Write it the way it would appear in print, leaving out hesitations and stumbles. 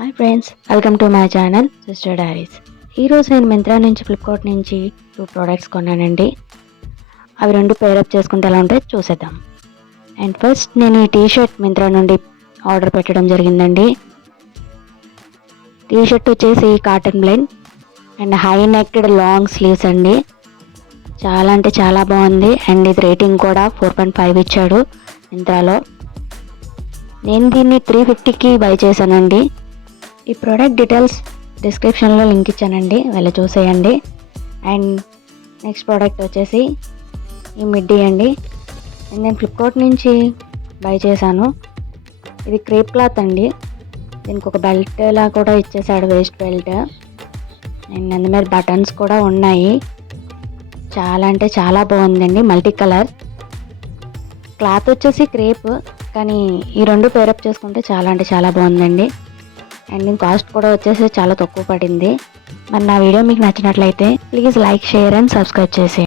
Hi friends, welcome to my channel sister diaries. ఈరోజు నేను మింత్రా నుంచి ఫ్లిప్కార్ట్ నుంచి 2 ప్రోడక్ట్స్ కొన్నానండి. అవి 2 పేరప్ చేసుకుంటే ఎలా ఉంటాయో చూసేద్దాం. అండ్ ఫస్ట్ నేను ఈ టీషర్ట్ మింత్రా నుండి ఆర్డర్ పెట్టడం జరిగిందండి. టీషర్ట్ వచ్చేసి cotton blend and high నెక్డ్ long sleeves అండి. చాలా అంటే చాలా బాగుంది. అండ్ ఇది రేటింగ్ కూడా 4.5 ఇచ్చాడు మింత్రాలో. నేను దీన్ని 350కి బై చేశానండి. ఈ ప్రోడక్ట్ డీటెయిల్స్ డిస్క్రిప్షన్లో లింక్ ఇచ్చానండి, వెళ్ళి చూసేయండి. అండ్ నెక్స్ట్ ప్రోడక్ట్ వచ్చేసి ఈ మిడ్డీ అండి. నేను ఫ్లిప్కార్ట్ నుంచి బై చేశాను. ఇది క్రేప్ క్లాత్ అండి. దీనికి ఒక బెల్ట్ లా కూడా ఇచ్చేసాడు, వేస్ట్ బెల్ట్. అండ్ అందు మీద బటన్స్ కూడా ఉన్నాయి. చాలా అంటే చాలా బాగుందండి, మల్టీ కలర్. క్లాత్ వచ్చేసి క్రేప్, కానీ ఈ 2 పేరప్ చేసుకుంటే చాలా అంటే చాలా బాగుందండి. అండ్ దీని కాస్ట్ కూడా వచ్చేసి చాలా తక్కువ పడింది. మరి నా వీడియో మీకు నచ్చినట్లయితే please like, share and subscribe చేసి